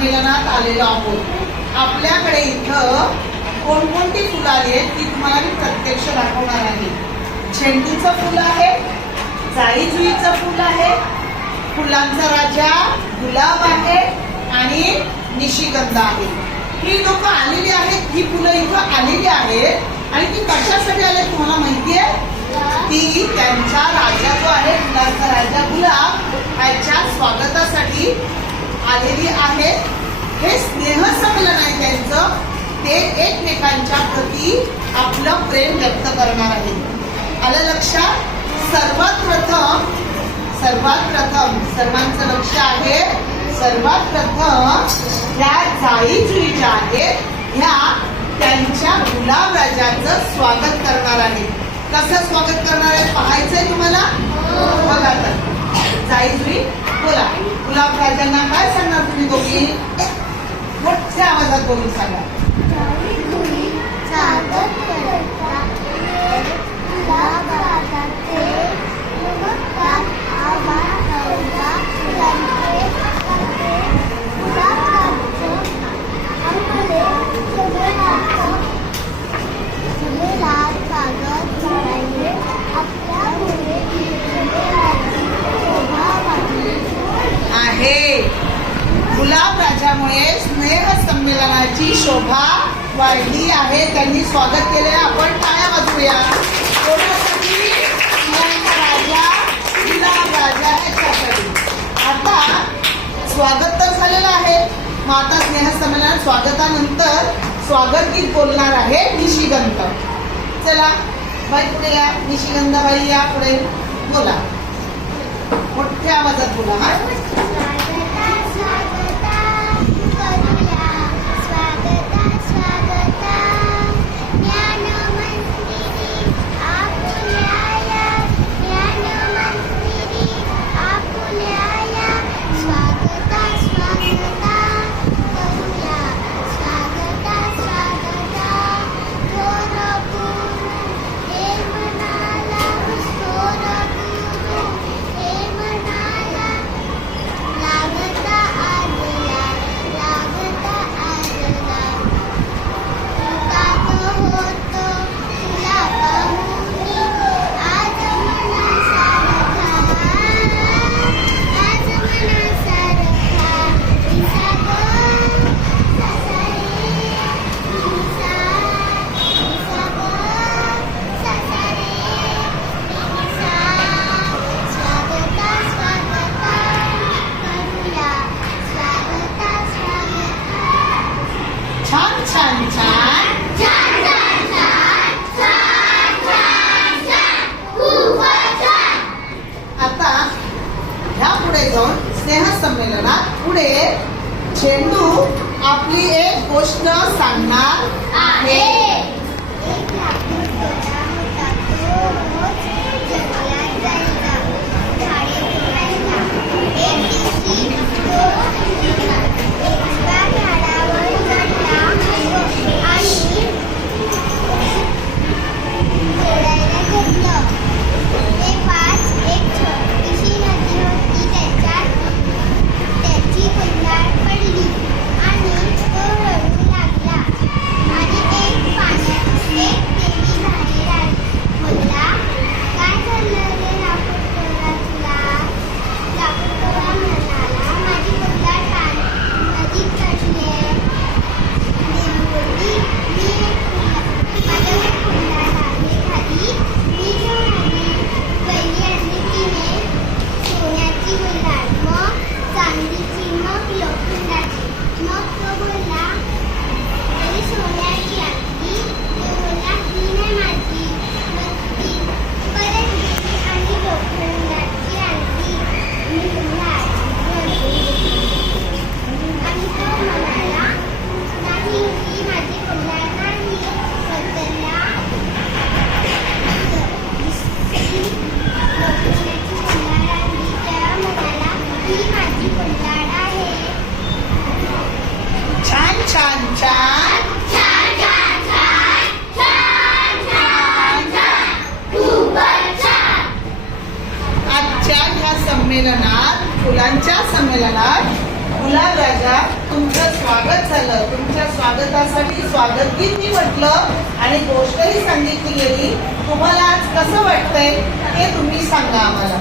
संमेलनात आलेलो आहोत. आपल्याकडे इथं कोणकोणती फुलं आली आहेत ती तुम्हाला मी प्रत्यक्ष दाखवणार आहे. झेंडूचं फुल आहे जाई जुईचं फुल आहे फुलांचा राजा गुलाब आहे आणि निशिगंध आहे. ही लोक आलेली आहेत ही फुलं इथं आलेली आहेत. आणि ती कशासाठी आले तुम्हाला माहिती आहे? ती त्यांचा राजा जो आहे फुलांचा राजा गुलाब याच्या स्वागतासाठी आलेली आहे. हे स्नेह संमेलन आहे त्यांचं. ते एकमेकांच्या प्रती आपलं प्रेम व्यक्त करणार आहे आलं लक्षात? सर्वात प्रथम सर्वात प्रथम सर्वांचं लक्ष आहे. सर्वात प्रथम ह्या जाई जुई ज्या आहेत. ह्या त्यांच्या गुलाब राजाचं स्वागत करणार आहे कसं स्वागत करणार आहे पाहायचंय तुम्हाला? बघा तर जाई जुई बोला. गुलाब राजांना काय सांगणार तुम्ही दोघी? मोठ्या आवाजात बोलून सांगा. गुलाब राजामुळे स्नेह संमेलनाची शोभा वाढली आहे. त्यांनी स्वागत केले आपण टाळ्या वाजूया कोणासाठी? राजा गुलाब राजा ह्याच्यासाठी. आता स्वागत तर झालेलं आहे. मग आता स्नेह संमेलन स्वागतानंतर स्वागत गीत बोलणार आहे निशिगंध. चला बाई पुढे या. निशिगंध बाई या पुढे. बोला. मोठ्या आवाजात बोला हा. आता ह्या पुढे जाऊन स्नेह संमेलनात पुढे झेंडू आपली एक गोष्ट सांगणार आहे. यांच्या संमेलनात संमेलनात गुलाब राजा तुमचं स्वागत झालं. तुमच्या स्वागतासाठी स्वागत गीत मी म्हटलं आणि गोष्टही सांगितली गेली तुम्हाला आज कसं वाटतंय ते तुम्ही सांगा आम्हाला.